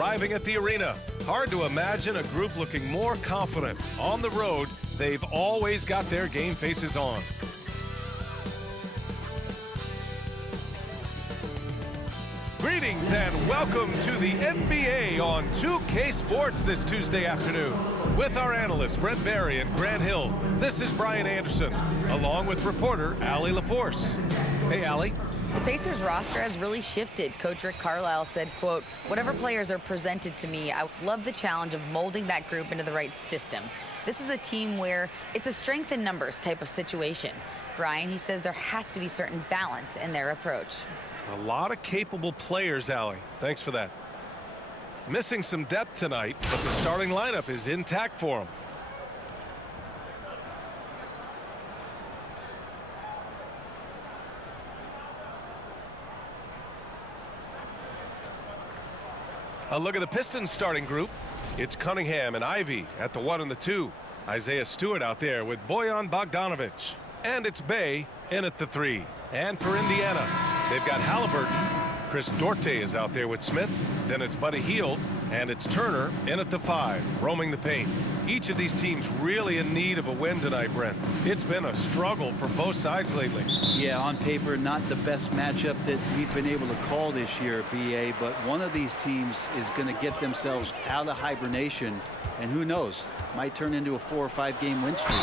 arriving at the arena. Hard to imagine a group looking more confident. On the road, they've always got their game faces on. Greetings and welcome to the NBA on 2K Sports this Tuesday afternoon. With our analysts Brent Barry and Grant Hill, this is Brian Anderson, along with reporter Allie LaForce. Hey, Allie. The Pacers roster has really shifted. Coach Rick Carlisle said, quote, "Whatever players are presented to me, I love the challenge of molding that group into the right system. This is a team where it's a strength in numbers type of situation." Brian, he says there has to be certain balance in their approach. A lot of capable players, Allie. Thanks for that. Missing some depth tonight, but the starting lineup is intact for them. A look at the Pistons starting group. It's Cunningham and Ivy at the 1 and the 2. Isaiah Stewart out there with Bojan Bogdanovic. And it's Bay in at the 3. And for Indiana, they've got Halliburton. Chris Duarte is out there with Smith. Then it's Buddy Hield. And it's Turner in at the 5, roaming the paint. Each of these teams really in need of a win tonight, Brent. It's been a struggle for both sides lately. Yeah, on paper, not the best matchup that we've been able to call this year, BA, but one of these teams is going to get themselves out of hibernation, and who knows, might turn into a 4 or 5 game win streak.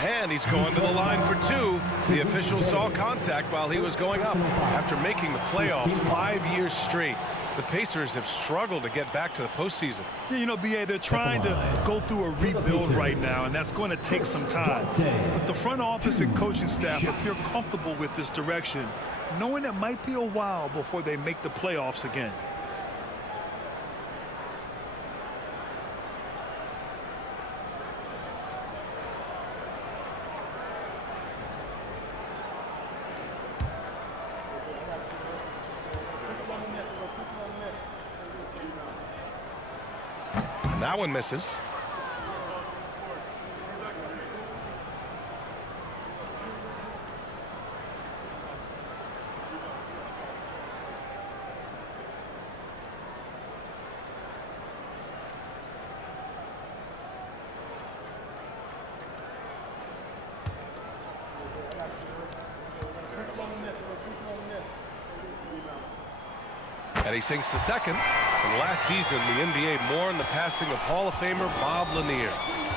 And he's going to the line for 2. The official saw contact while he was going up. After making the playoffs 5 years straight, the Pacers have struggled to get back to the postseason. Yeah, you know, BA, they're trying to go through a rebuild right now, and that's going to take some time. But the front office and coaching staff appear comfortable with this direction, knowing it might be a while before they make the playoffs again. That one misses. And he sinks the second. And last season, the NBA mourned the passing of Hall of Famer Bob Lanier.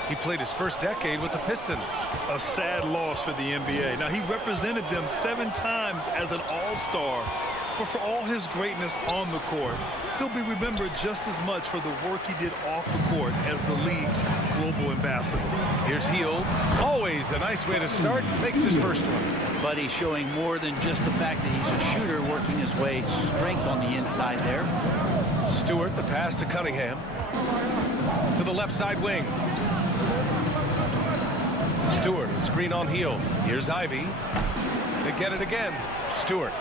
He played his first decade with the Pistons. A sad loss for the NBA. Now, he represented them 7 times as an all-star, but for all his greatness on the court, he'll be remembered just as much for the work he did off the court as the league's global ambassador. Here's Hield. Always a nice way to start. Makes his first one. Buddy showing more than just the fact that he's a shooter, working his way strength on the inside there. Stewart, the pass to Cunningham. To the left side wing. Stewart, screen on Hield. Here's Ivy. They get it again. Stewart.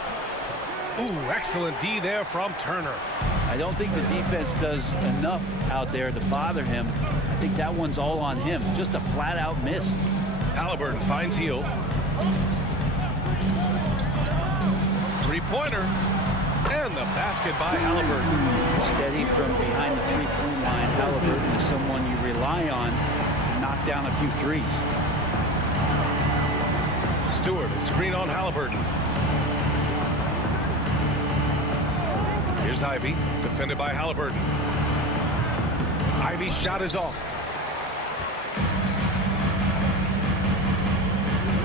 Ooh, excellent D there from Turner. I don't think the defense does enough out there to bother him. I think that one's all on him. Just a flat-out miss. Halliburton finds Hield. Three-pointer. And the basket by Halliburton. Steady from behind the three-point line. Halliburton is someone you rely on to knock down a few threes. Stewart, a screen on Halliburton. Here's Ivy, defended by Halliburton. Ivy's shot is off.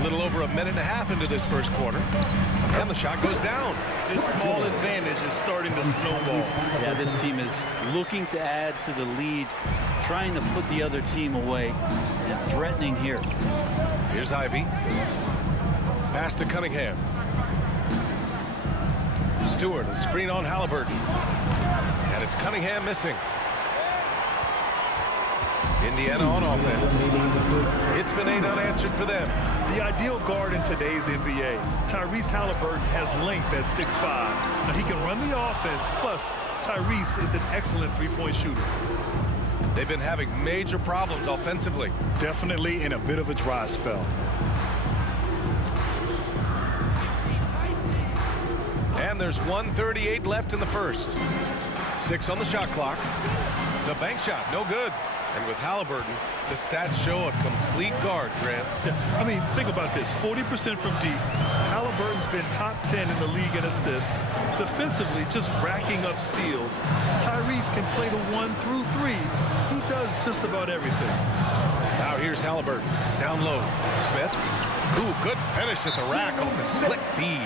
A little over a minute and a half into this first quarter. And the shot goes down. This small advantage is starting to snowball. Yeah, this team is looking to add to the lead, trying to put the other team away, and threatening here. Here's Ivy. Pass to Cunningham. Stewart, a screen on Halliburton. And it's Cunningham missing. Indiana on offense. It's been 8 unanswered for them. The ideal guard in today's NBA. Tyrese Halliburton has length at 6'5". Now he can run the offense, plus Tyrese is an excellent three-point shooter. They've been having major problems offensively. Definitely in a bit of a dry spell. And there's 1:38 left in the first. 6 on the shot clock. The bank shot, no good. And with Halliburton, the stats show a complete guard, Grant. Yeah, I mean, think about this. 40% from deep. Halliburton's been top 10 in the league in assists. Defensively, just racking up steals. Tyrese can play the 1 through 3. He does just about everything. Now here's Halliburton. Down low. Smith. Ooh, good finish at the rack off the slick feed.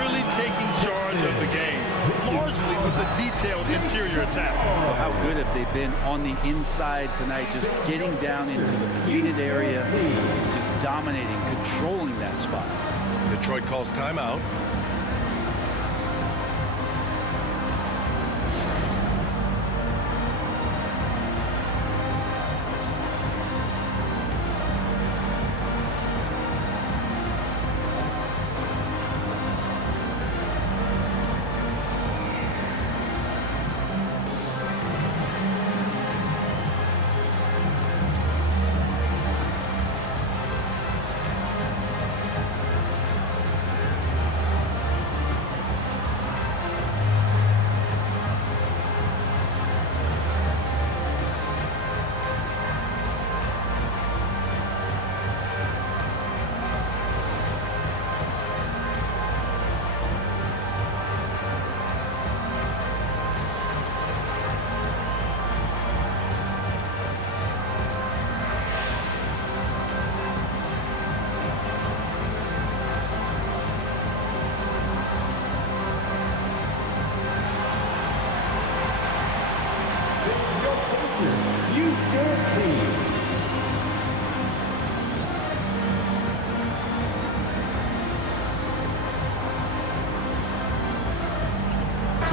Really taking charge of the game, largely with the detailed interior attack. Well, how good have they been on the inside tonight, just getting down into the painted area, just dominating, controlling that spot. Detroit calls timeout.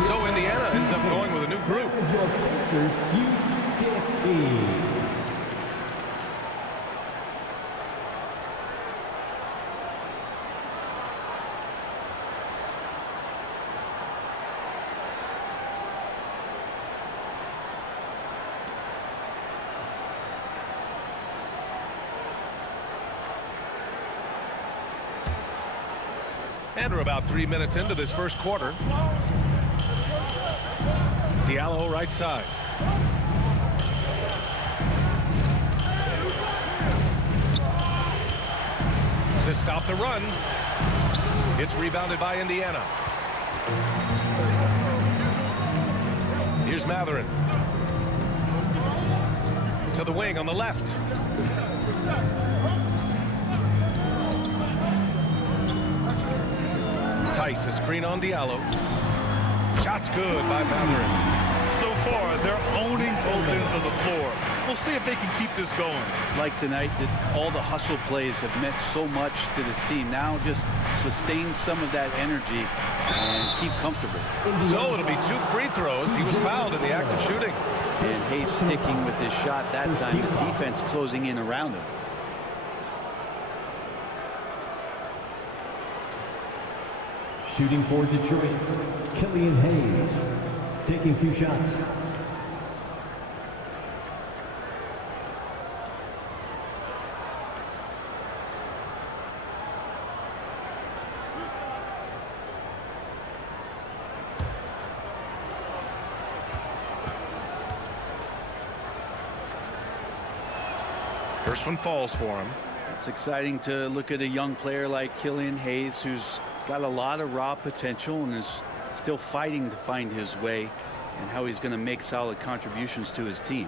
So Indiana ends up going with a new group. And we're about 3 minutes into this first quarter. Diallo right side. To stop the run. It's rebounded by Indiana. Here's Matherin. To the wing on the left. Tice, a screen on Diallo. Shot's good by Matherin. So far, they're owning both ends of the floor. We'll see if they can keep this going. Like tonight, that all the hustle plays have meant so much to this team. Now just sustain some of that energy and keep comfortable. So it'll be 2 free throws. He was fouled in the act of shooting. And Hayes sticking with his shot that time. The defense closing in around him. Shooting for Detroit, Killian Hayes, taking 2 shots. First one falls for him. It's exciting to look at a young player like Killian Hayes, who's got a lot of raw potential and is still fighting to find his way and how he's going to make solid contributions to his team.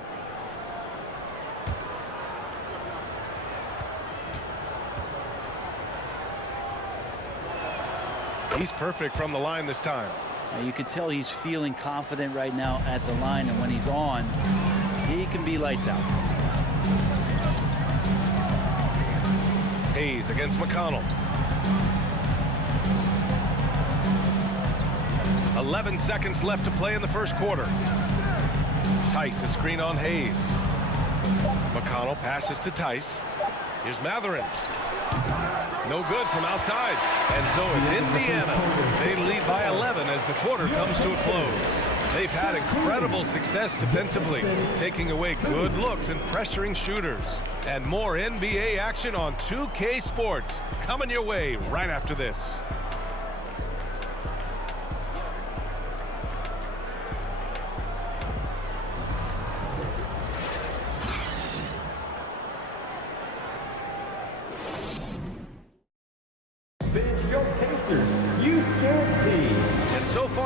He's perfect from the line this time. Now you can tell he's feeling confident right now at the line, and when he's on, he can be lights out. Hayes against McConnell. 11 seconds left to play in the first quarter. Tice, a screen on Hayes. McConnell passes to Tice. Here's Matherin. No good from outside. And so it's Indiana. They lead by 11 as the quarter comes to a close. They've had incredible success defensively, taking away good looks and pressuring shooters. And more NBA action on 2K Sports coming your way right after this.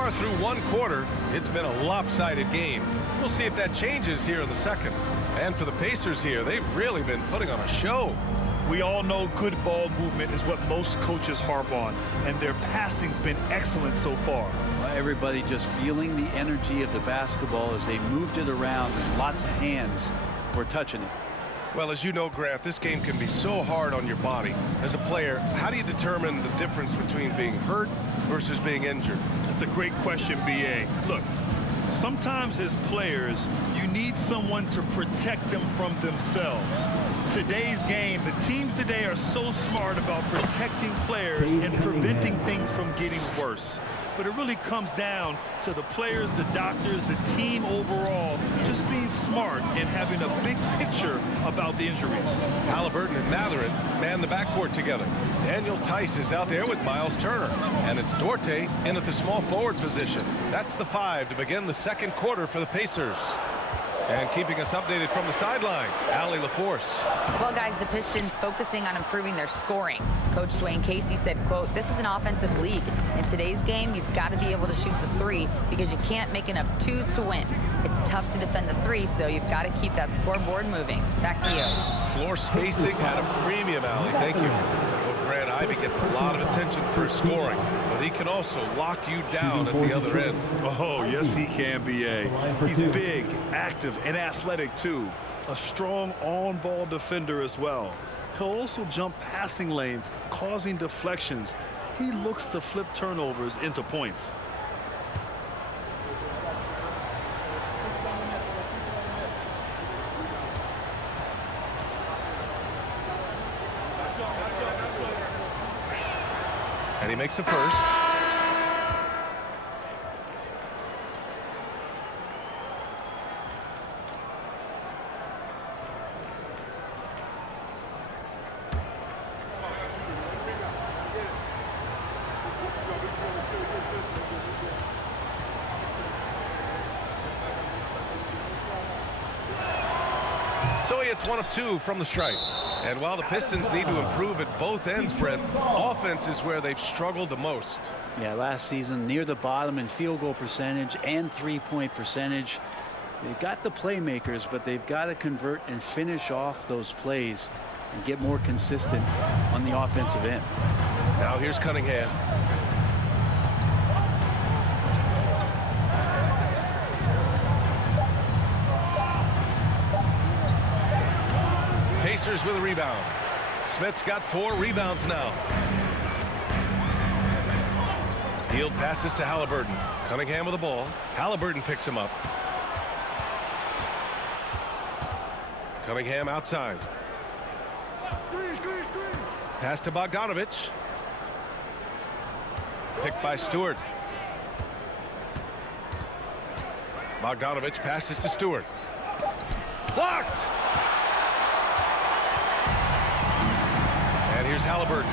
far through one quarter, it's been a lopsided game. We'll see if that changes here in the second. And for the Pacers here, they've really been putting on a show. We all know good ball movement is what most coaches harp on, and their passing's been excellent so far. Everybody just feeling the energy of the basketball as they moved it around, and lots of hands were touching it. Well, as you know, Grant, this game can be so hard on your body. As a player, how do you determine the difference between being hurt versus being injured? That's a great question, B.A. Look, sometimes as players, you need someone to protect them from themselves. Today's game, the teams today are so smart about protecting players and preventing things from getting worse. But it really comes down to the players, the doctors, the team overall just being smart and having a big picture about the injuries. Halliburton and Matherin man the backcourt together. Daniel Tice is out there with Miles Turner. And it's Duarte in at the small forward position. That's the 5 to begin the second quarter for the Pacers. And keeping us updated from the sideline, Allie LaForce. Well, guys, the Pistons focusing on improving their scoring. Coach Dwayne Casey said, quote, "This is an offensive league. In today's game, you've got to be able to shoot the 3 because you can't make enough 2s to win. It's tough to defend the 3, so you've got to keep that scoreboard moving." Back to you. Floor spacing at a premium, Allie. Thank you. Well, Grant, Ivy gets a lot of attention for scoring, but he can also lock you down at the other end. Oh, yes, he can, B.A. He's big, active, and athletic, too. A strong on-ball defender as well. He'll also jump passing lanes, causing deflections. He looks to flip turnovers into points. And he makes a first. So he hits 1 of 2 from the stripe. And while the Pistons need to improve at both ends, Brent, offense is where they've struggled the most. Yeah, last season near the bottom in field goal percentage and 3-point percentage. They've got the playmakers, but they've got to convert and finish off those plays and get more consistent on the offensive end. Now here's Cunningham. Pacers with a rebound. Smith's got 4 rebounds now. Field passes to Halliburton. Cunningham with the ball. Halliburton picks him up. Cunningham outside. Pass to Bogdanovich. Picked by Stewart. Bogdanovich passes to Stewart. Blocked! And here's Halliburton.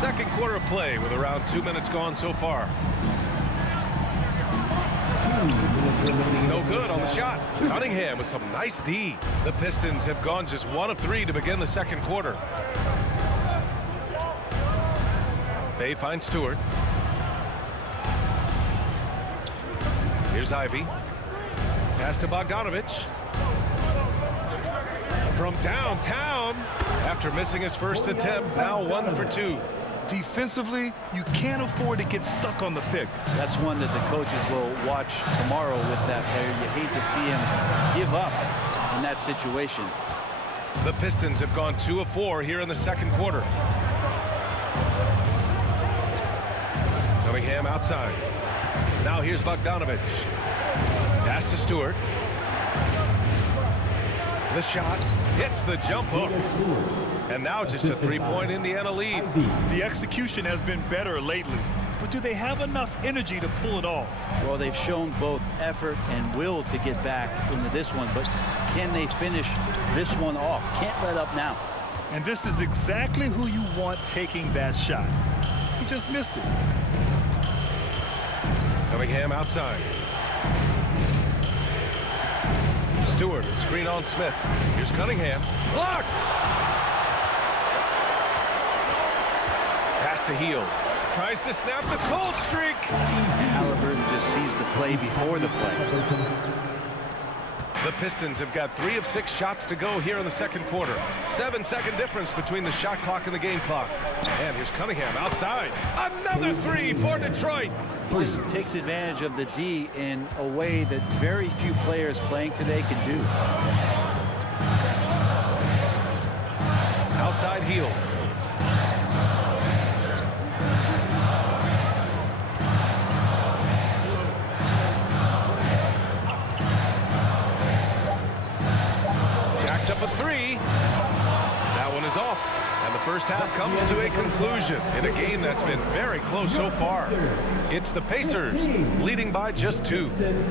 Second quarter of play with around 2 minutes gone so far. No good on the shot. Cunningham with some nice D. The Pistons have gone just 1 of 3 to begin the second quarter. Bay finds Stewart. Here's Ivy. Pass to Bogdanovich. From downtown, after missing his first attempt, now 1 for 2. Defensively, you can't afford to get stuck on the pick. That's one that the coaches will watch tomorrow with that player. You hate to see him give up in that situation. The Pistons have gone 2 of 4 here in the second quarter. Cunningham outside. Now here's Bogdanovich. Pass to Stewart. The shot hits the jump hook. And now just a 3-point Indiana lead. The execution has been better lately, but do they have enough energy to pull it off? Well, they've shown both effort and will to get back into this one, but can they finish this one off? Can't let up now. And this is exactly who you want taking that shot. He just missed it. Cunningham outside. Stewart, screen on Smith. Here's Cunningham. Blocked! Pass to Heel. Tries to snap the cold streak. And Halliburton just sees the play before the play. The Pistons have got 3 of 6 shots to go here in the second quarter. 7-second difference between the shot clock and the game clock. And here's Cunningham outside. Another 3 for Detroit. He just takes advantage of the D in a way that very few players playing today can do. Outside Heel. Jacks up a 3. That one is off. And the first half comes to a conclusion in a game that's been very close so far. It's the Pacers leading by just 2.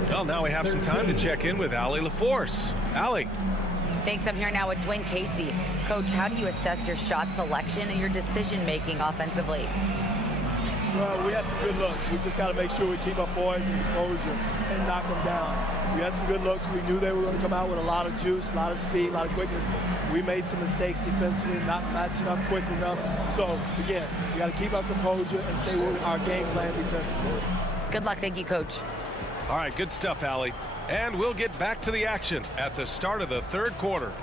Well, now we have some time to check in with Allie LaForce. Allie. Thanks. I'm here now with Dwayne Casey. Coach, how do you assess your shot selection and your decision-making offensively? Well, we had some good looks. We just got to make sure we keep our poise and composure and knock them down. We had some good looks. We knew they were going to come out with a lot of juice, a lot of speed, a lot of quickness. We made some mistakes defensively, not matching up quick enough. So, again, we got to keep our composure and stay with our game plan defensively. Good luck. Thank you, Coach. All right, good stuff, Allie. And we'll get back to the action at the start of the third quarter.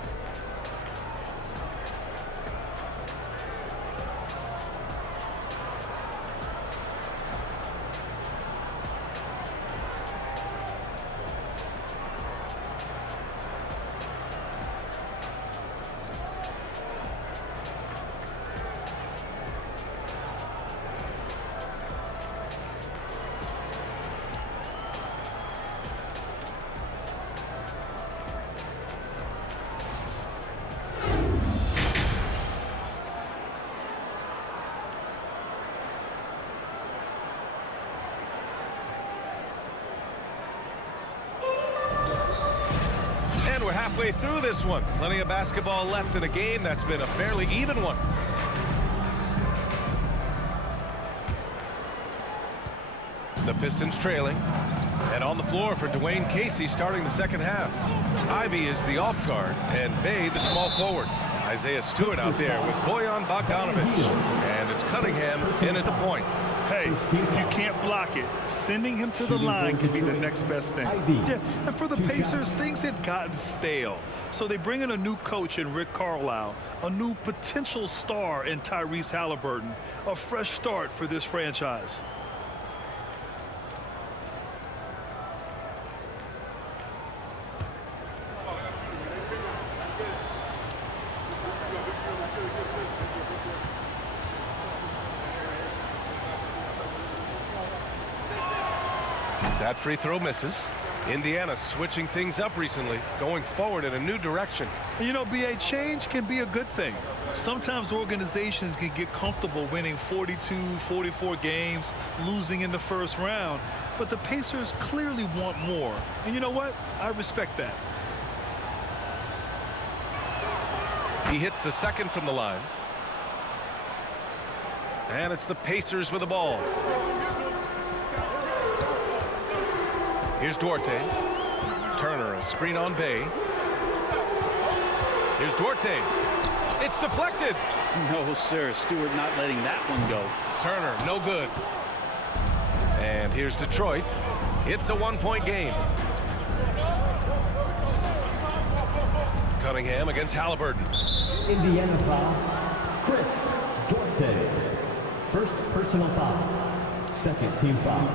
We're halfway through this one. Plenty of basketball left in a game that's been a fairly even one. The Pistons trailing. And on the floor for Dwayne Casey starting the second half. Ivy is the off guard and Bay the small forward. Isaiah Stewart out there with Bojan Bogdanovic. And it's Cunningham in at the point. Hey, if you can't block it, sending him to the line can be the next best thing. Yeah, and for the Pacers, things had gotten stale. So they bring in a new coach in Rick Carlisle, a new potential star in Tyrese Halliburton, a fresh start for this franchise. That free throw misses. Indiana switching things up recently, going forward in a new direction. You know, BA, change can be a good thing. Sometimes organizations can get comfortable winning 42, 44 games, losing in the first round. But the Pacers clearly want more. And you know what? I respect that. He hits the second from the line. And it's the Pacers with the ball. Here's Duarte. Turner, a screen on Bay. Here's Duarte. It's deflected. No, sir. Stewart not letting that one go. Turner, no good. And here's Detroit. It's a one-point game. Cunningham against Halliburton. Indiana foul. Chris Duarte. First personal foul. Second team foul.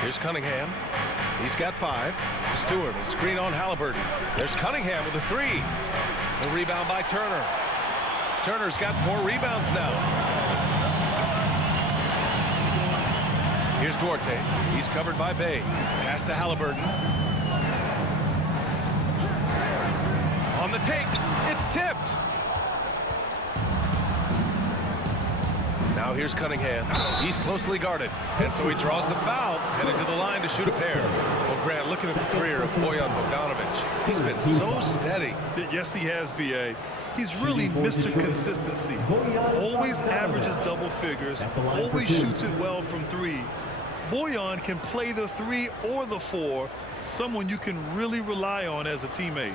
Here's Cunningham. He's got 5. Stewart, a screen on Halliburton. There's Cunningham with a 3. A rebound by Turner. Turner's got 4 rebounds now. Here's Duarte. He's covered by Bay. Pass to Halliburton. On the take. It's tipped. Now here's Cunningham. He's closely guarded. And so he draws the foul, headed to the line to shoot a pair. Well, Grant, looking at the career of Bojan Bogdanovic, he's been so steady. Yes, he has, BA. He's really Mr. Consistency. Always averages double figures. Always shoots it well from 3. Bojan can play the 3 or the 4, someone you can really rely on as a teammate.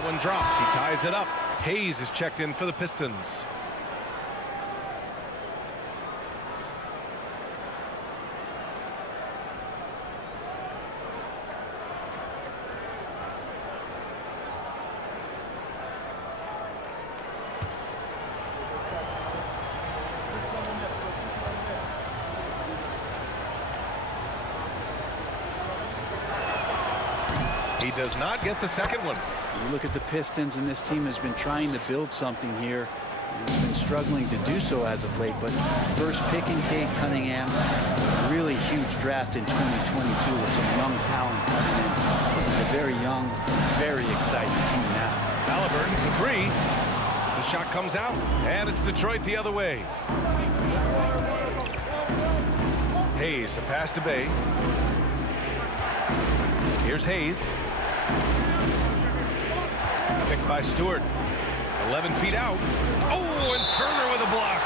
That one drops. He ties it up. Hayes is checked in for the Pistons. He does not get the second one. You look at the Pistons, and this team has been trying to build something here. It's been struggling to do so as of late, but first picking Cade Cunningham, really huge draft in 2022 with some young talent coming in. This is a very young, very exciting team now. Halliburton for three. The shot comes out, and it's Detroit the other way. Hayes, the pass to Bay. Here's Hayes. Picked by Stewart. 11 feet out. Oh, and Turner with a block.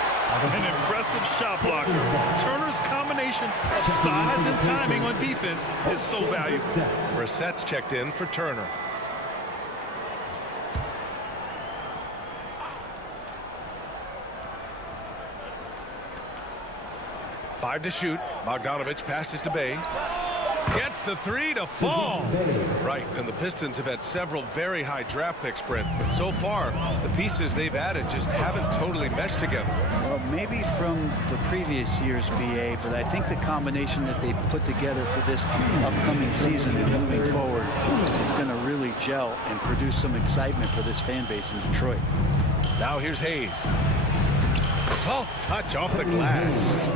An impressive shot blocker. Turner's combination of size and timing on defense is so valuable. Brissett's checked in for Turner. Five to shoot. Bogdanovich passes to Bay. Gets the three to fall. Right, and the Pistons have had several very high draft picks, Brent, but so far the pieces they've added just haven't totally meshed together. Well, maybe from the previous year's BA, but I think the combination that they put together for this upcoming season and moving forward is going to really gel and produce some excitement for this fan base in Detroit. Now here's Hayes. Soft touch off the glass.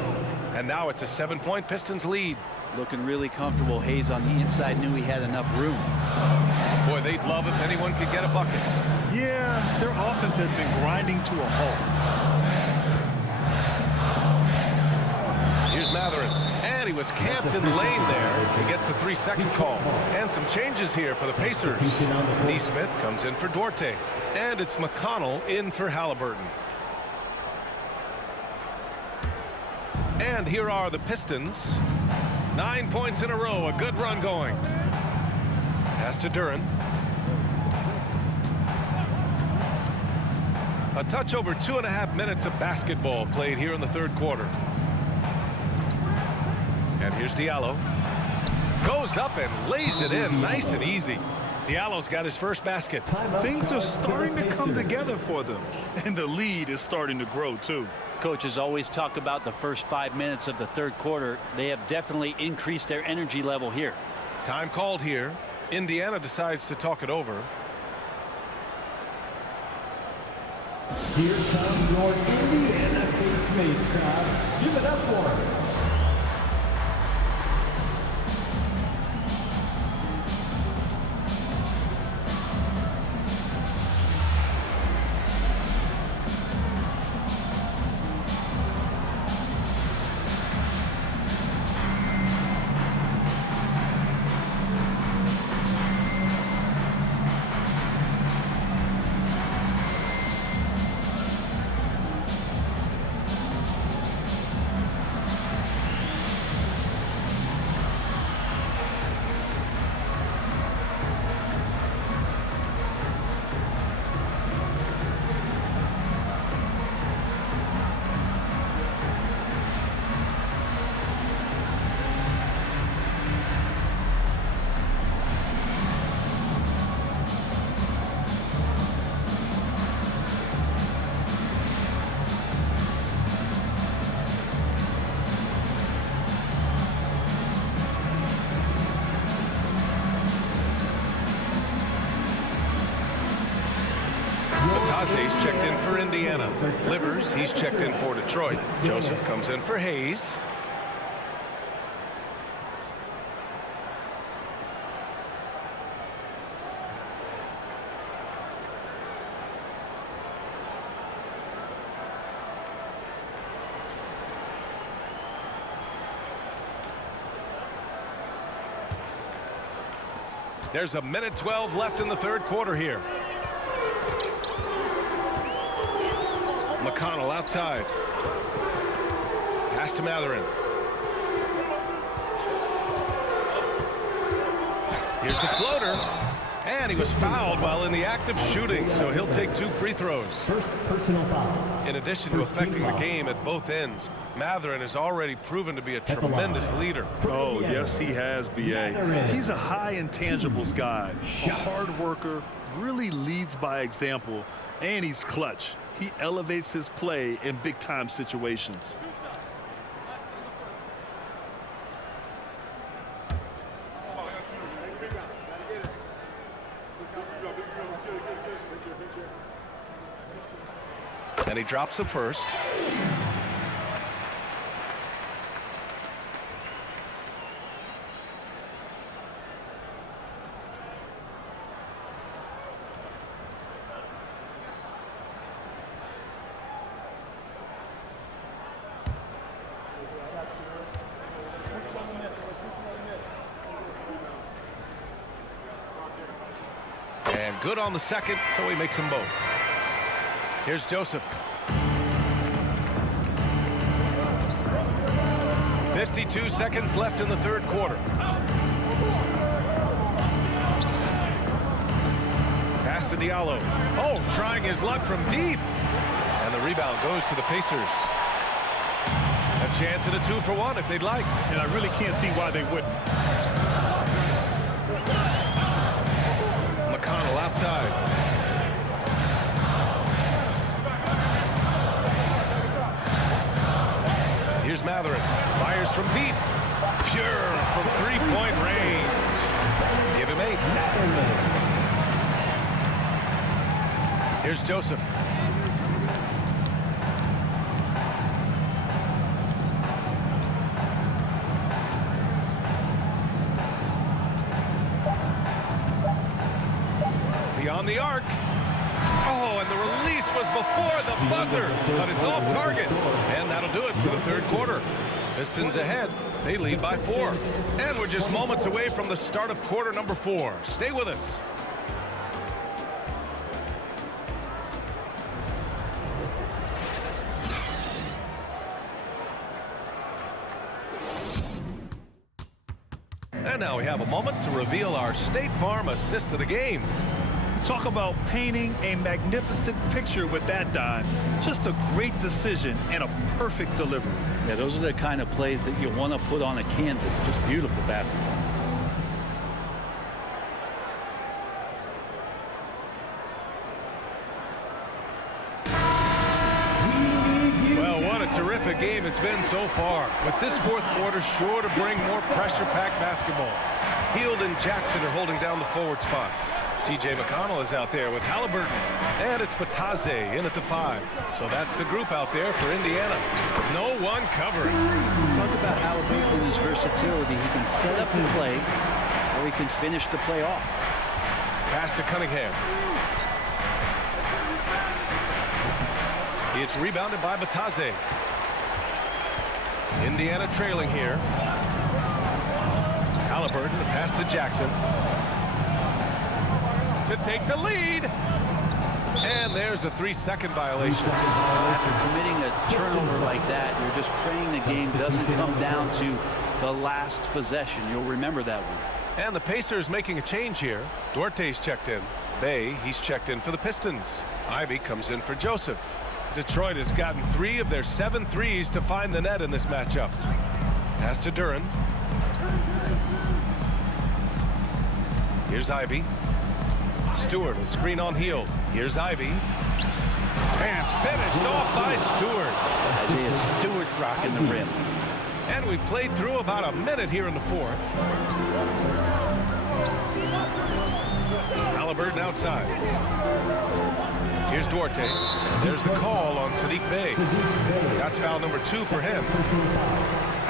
And now it's a 7-point Pistons lead. Looking really comfortable. Hayes on the inside knew he had enough room. Boy, they'd love if anyone could get a bucket. Yeah, their offense has been grinding to a halt. Here's Matherin. And he was camped in the lane there. He gets a 3-second call. And some changes here for the Pacers. Neesmith comes in for Duarte. And it's McConnell in for Halliburton. And here are the Pistons. 9 points in a row, a good run going. Pass to Duren. A touch over 2.5 minutes of basketball played here in the third quarter. And here's Diallo. Goes up and lays it in nice and easy. Diallo's got his first basket. Things are starting to come together for them, and the lead is starting to grow too. Coaches always talk about the first 5 minutes of the third quarter. They have definitely increased their energy level here. Time called here. Indiana decides to talk it over. Here comes your Indiana Casemates crowd. Give it up for him. He's checked in for Indiana. Livers, he's checked in for Detroit. Joseph comes in for Hayes. There's a minute 12 left in the third quarter here. McConnell outside. Pass to Matherin. Here's the floater. And he was fouled while in the act of shooting, so he'll take 2 free throws. First personal foul. In addition to affecting the game at both ends, Matherin has already proven to be a tremendous leader. Oh, yes, he has, B.A. He's a high intangibles guy, a hard worker, really leads by example, and he's clutch. He elevates his play in big-time situations. And he drops the first. And good on the second, so he makes them both. Here's Joseph. 52 seconds left in the third quarter. Pass to Diallo. Oh, trying his luck from deep. And the rebound goes to the Pacers. A chance at a 2-for-1 if they'd like. And I really can't see why they wouldn't. McConnell outside. Here's Matherin. Fires from deep. Pure from 3-point range. Give him 8. Here's Joseph. Beyond the arc. Oh, and the release was before the buzzer, but it's off target. And that'll do it for the third quarter. Pistons ahead. They lead by 4. And we're just moments away from the start of quarter number 4. Stay with us. And now we have a moment to reveal our State Farm assist of the game. Talk about painting a magnificent picture with that dive. Just a great decision and a perfect delivery. Yeah, those are the kind of plays that you want to put on a canvas. Just beautiful basketball. Well, what a terrific game it's been so far. With this fourth quarter sure to bring more pressure-packed basketball. Hield and Jackson are holding down the forward spots. T.J. McConnell is out there with Halliburton. And it's Bataze in at the 5. So that's the group out there for Indiana. No one covering. Talk about Halliburton and his versatility. He can set up and play, or he can finish the play off. Pass to Cunningham. It's rebounded by Bataze. Indiana trailing here. Halliburton, the pass to Jackson. To take the lead. And there's a 3-second violation. After committing a turnover like that, you're just praying the game doesn't come down to the last possession. You'll remember that one. And the Pacers making a change here. Duarte's checked in. Bay, he's checked in for the Pistons. Ivy comes in for Joseph. Detroit has gotten 3 of their 7 threes to find the net in this matchup. Pass to Duren. Here's Ivy. Stewart, a screen on Hield. Here's Ivy. And finished off by Stewart. Isaiah Stewart rocking the rim. And we've played through about a minute here in the fourth. Halliburton outside. Here's Duarte. There's the call on Sadiq Bey. That's foul number 2 for him.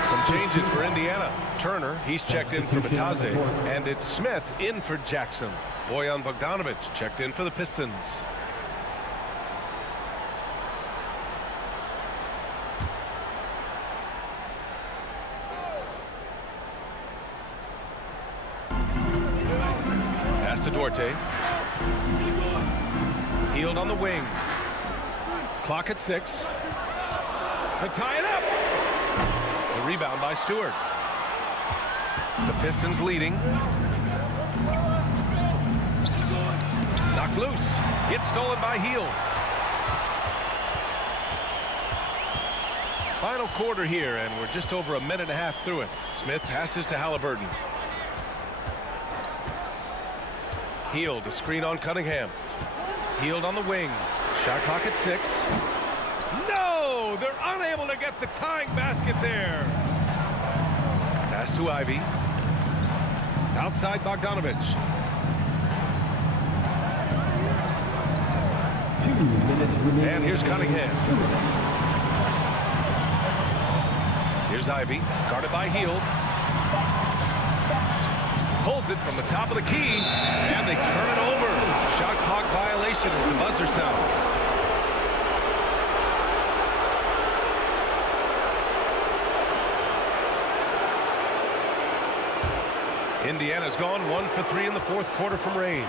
Some changes for Indiana. Turner, he's checked in for Bataze. And it's Smith in for Jackson. Bojan Bogdanovic checked in for the Pistons. Pass to Duarte. Hield on the wing. Clock at 6. To tie it up. The rebound by Stewart. The Pistons leading. Knocked loose. It's stolen by Heel. Final quarter here, and we're just over a minute and a half through it. Smith passes to Halliburton. Heel to screen on Cunningham. Healed on the wing. Shot clock at 6. No! They're unable to get the tying basket there. Pass to Ivy. Outside Bogdanovich. 2 minutes remaining. And here's Cunningham. 2 minutes. Here's Ivy, guarded by Heel. Pulls it from the top of the key, and they turn it over. Shot clock violation as the buzzer sounds. Indiana's gone 1 for 3 in the fourth quarter from range.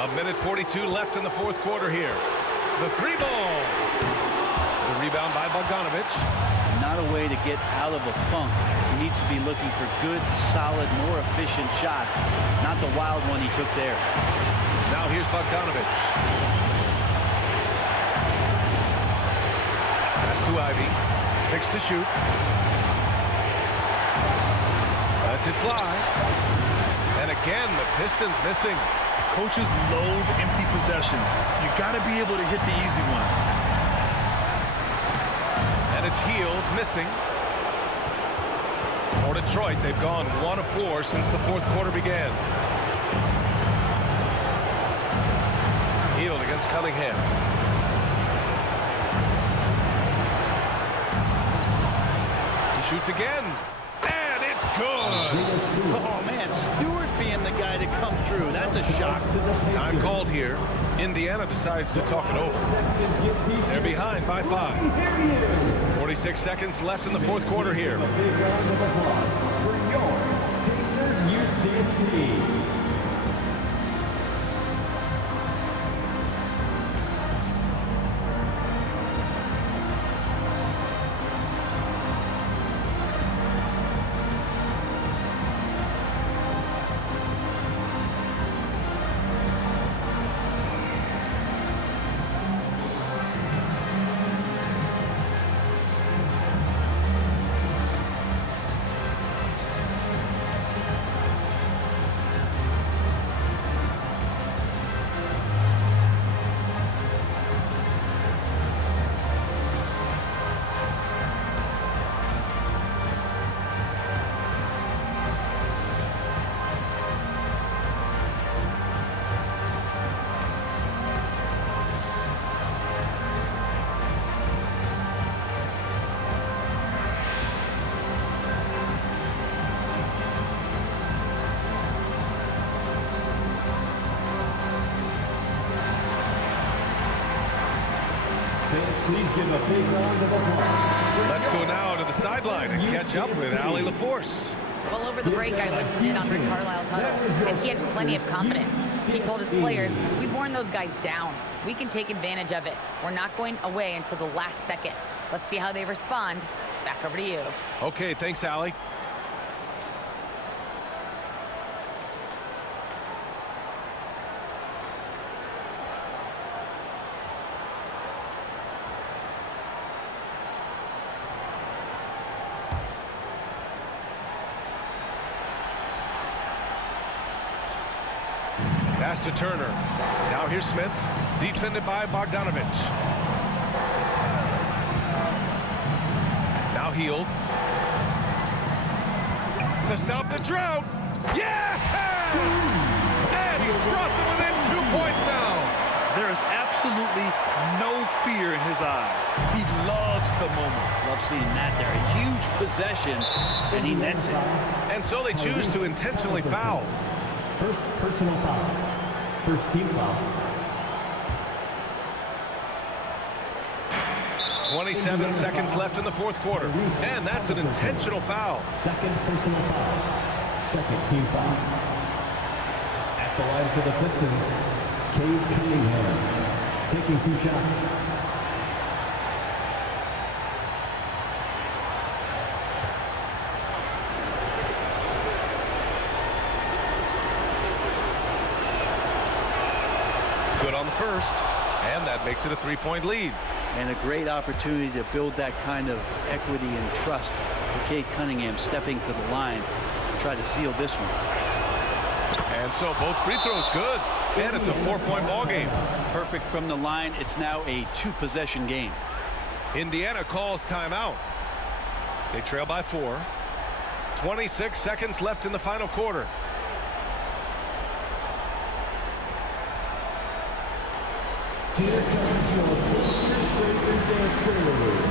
A minute 42 left in the fourth quarter here. The 3 ball. The rebound by Bogdanovich. Not a way to get out of a funk. He needs to be looking for good, solid, more efficient shots. Not the wild one he took there. Now here's Bogdanovich. Pass to Ivy. 6 to shoot. Lets it fly. And again, the Pistons missing. Coaches loathe empty possessions. You got to be able to hit the easy ones. And it's Heel missing. For Detroit, they've gone 1 of 4 since the fourth quarter began. Healed against Cunningham. He shoots again. And it's good. Oh, man, Stewart being the guy to come through. That's a shock. Time called here. Indiana decides to talk it over. They're behind by 5. 46 seconds left in the fourth quarter here. A big round of applause for your Pacers Youth Dance Team. Please give a big round of applause. Let's go now to the sideline and catch up with Allie LaForce. Well, over the break, I listened in on Rick Carlisle's huddle, and he had plenty of confidence. He told his players, we've worn those guys down. We can take advantage of it. We're not going away until the last second. Let's see how they respond. Back over to you. Okay, thanks, Allie. Pass to Turner. Now here's Smith, defended by Bogdanovich. Now Healed. To stop the drought. Yes! And he's brought them within 2 points now. There is absolutely no fear in his eyes. He loves the moment. Love seeing that there. A huge possession, and he nets it. And so they choose to intentionally foul. First personal foul. First team foul. 27 seconds left in the fourth quarter. And that's an intentional foul. Second personal foul. Second team foul. At the line for the Pistons, Cade Cunningham taking 2 shots. Good on the first, and that makes it a 3-point lead. And a great opportunity to build that kind of equity and trust for Cade Cunningham stepping to the line to try to seal this one. And so both free throws good, and it's a 4-point ball game. Perfect from the line. It's now a 2-possession game. Indiana calls timeout. They trail by 4. 26 seconds left in the final quarter. Here comes your Pistons Breakers Dance Prelude.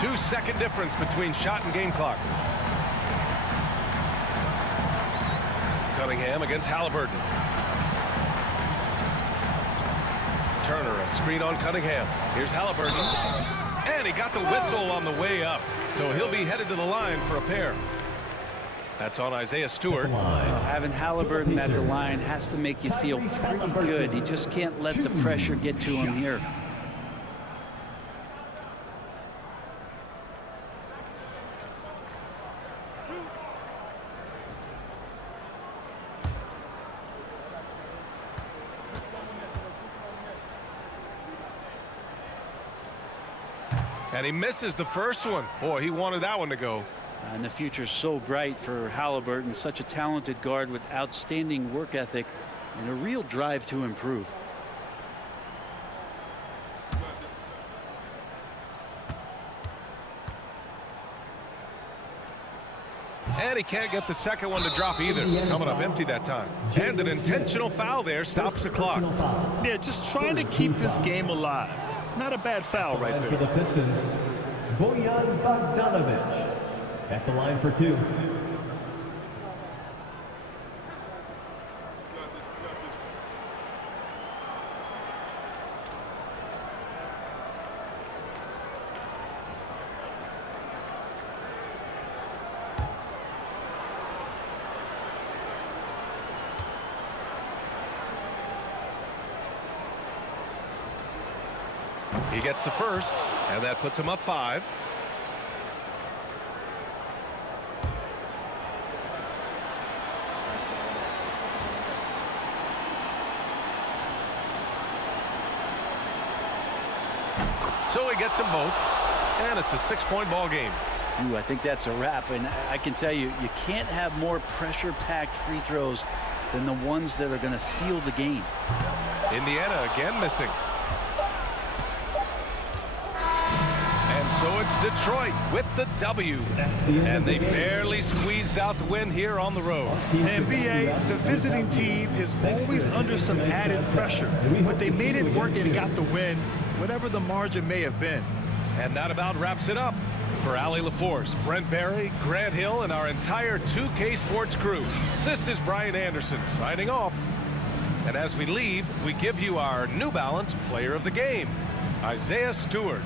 Two-second difference between shot and game clock. Cunningham against Halliburton. Turner, a screen on Cunningham. Here's Halliburton. And he got the whistle on the way up. So he'll be headed to the line for a pair. That's on Isaiah Stewart. Having Halliburton at the line has to make you feel pretty good. You just can't let the pressure get to him here. And he misses the first one. Boy, he wanted that one to go. And the future's so bright for Halliburton, such a talented guard with outstanding work ethic and a real drive to improve. And he can't get the second one to drop either. Coming up empty that time. And an intentional foul there stops the clock. Yeah, just trying to keep this game alive. Not a bad foul right For there. the Pistons, Bojan Bogdanovic at the line for 2. He gets the first, and that puts him up 5. So he gets them both, and it's a 6-point ball game. Ooh, I think that's a wrap, and I can tell you, you can't have more pressure-packed free throws than the ones that are going to seal the game. Indiana again missing. And so it's Detroit with the W. And they barely squeezed out the win here on the road. And BA, the visiting team is always under some added pressure, but they made it work and got the win, whatever the margin may have been. And that about wraps it up. For Allie LaForce, Brent Barry, Grant Hill, and our entire 2K Sports crew, this is Brian Anderson signing off. And as we leave, we give you our New Balance Player of the Game, Isaiah Stewart.